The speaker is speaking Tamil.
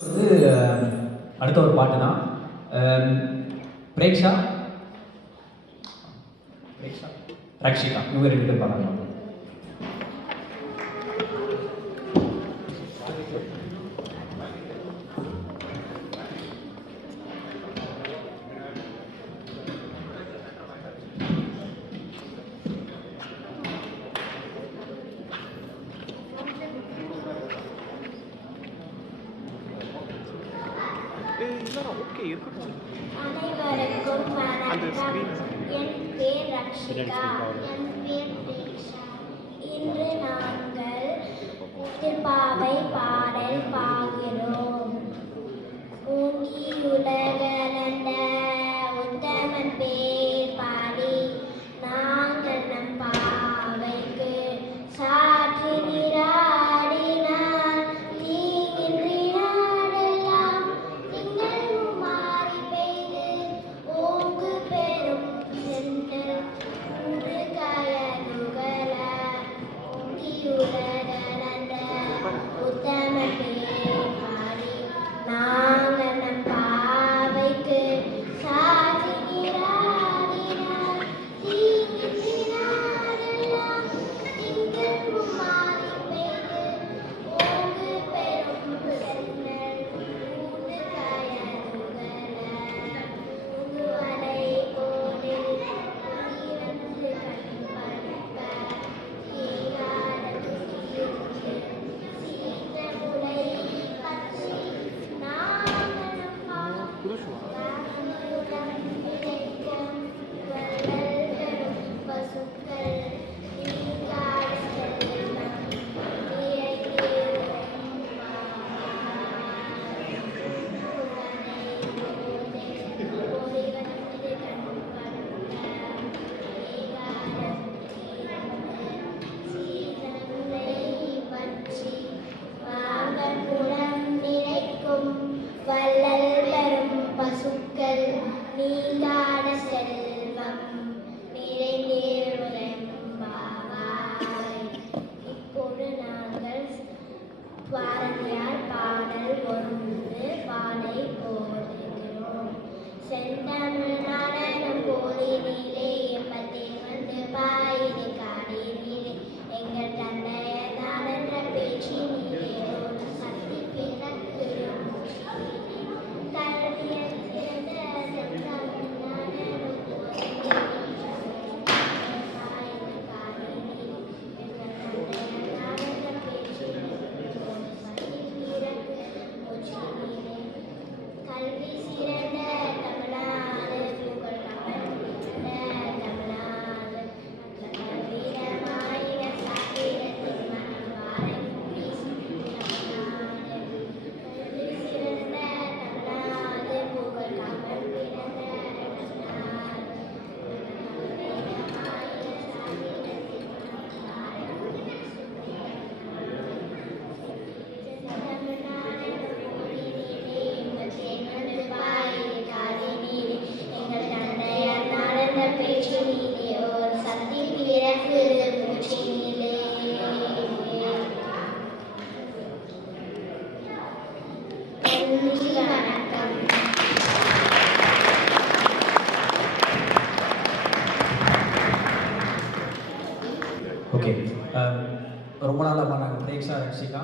வந்து அடுத்த ஒரு பாட்டு தான். பிரேக்ஷா ரக்ஷிகா இவங்க 2 பேர் பாடுறாங்க. அனைவருக்கும் வணக்கம். என் பேர் ரக்ஷிகா. என் பேர் பிரேக்ஷா. இன்று நாங்கள் திருப்பாவை பாடல் பாடுகிறோம். ஓங்கி உலகளந்த உத்தமன் பேர் பாடி நாங்கள் நம் பாவைக்கு சாற்றி நீராடினார். தீங்கின்றி நாடெல்லாம் திங்கள் மாறி பெய்து ஓங்கு பெரும் செந்தல் ஊறு கயலுகள ஓங்கி உலகளந்த உத்தமன் பேர் பாடி நாங்கள் நம் பாவைக்கு சாற்றி நீராடினார். தீங்கின்றி நாடெல்லாம் திங்கள் மாறி பெய்து ஓங்கு பெரும் செந்தல் ஊறு கயலுகள முதுவரை கோலில் இருந்து கண்படுப்ப தீராத துடியிருந்து சீற்ற முளை பற்றி நாங்களும் வாகனத்துடன் விளைக்கும் வள்ளல் பெரும் பசுக்கள் நீங்காத செல்வம் வள்ளல் பெரும் பசுக்கள் நீங்காட செல்வம் நிறைந்தேறும் பாவாய். இப்போது நாங்கள் பாரதியார் பாடல் 1 பாடை போடுகிறோம். செந்தமிழ் நடனம் போதினிலே எப்பத்தேன் வந்து பாயினி காடினிலே எங்கள் தந்தையர் நாடென்ற பேச்சினிலே ஒரு சக்தி பிறக்கும் கல்வியில் சிறந்த செந்தமிழ் நடனம் போதினிலே பாயினி காடினிலே எங்கள் தந்தையர் நாடென்ற பேச்சினிலே ஒரு சக்தி பிறக்கும் மூச்சினிலே கல்வி சிறந்த தமிழ்நாடு புகழ் தமிழ் தமிழ்நாடு வீரமாயின சாத்திரத்தின் மனம் வாரம் வீசும் தமிழ்நாடு. கல்வி சிறந்த தமிழ்நாடு புகழ் தமிழ் பிறந்த தமிழ்நாடு வீரமாயின சாத்திரத்தின் மனம் வாரம் வீசும் தமிழ்நாடு. போதினிலே எப்பத்தேன் வந்து பாயினி காடினிலே எங்கள் தந்தையார் நாடென்ற பேச்சினிலே ஒரு சக்தி பிறக்குது மூச்சினிலே. நன்றி, வணக்கம். ஓகே, ரொம்ப நாளாக பாடுறாங்க பிரேக்ஷா ரக்ஷிகா.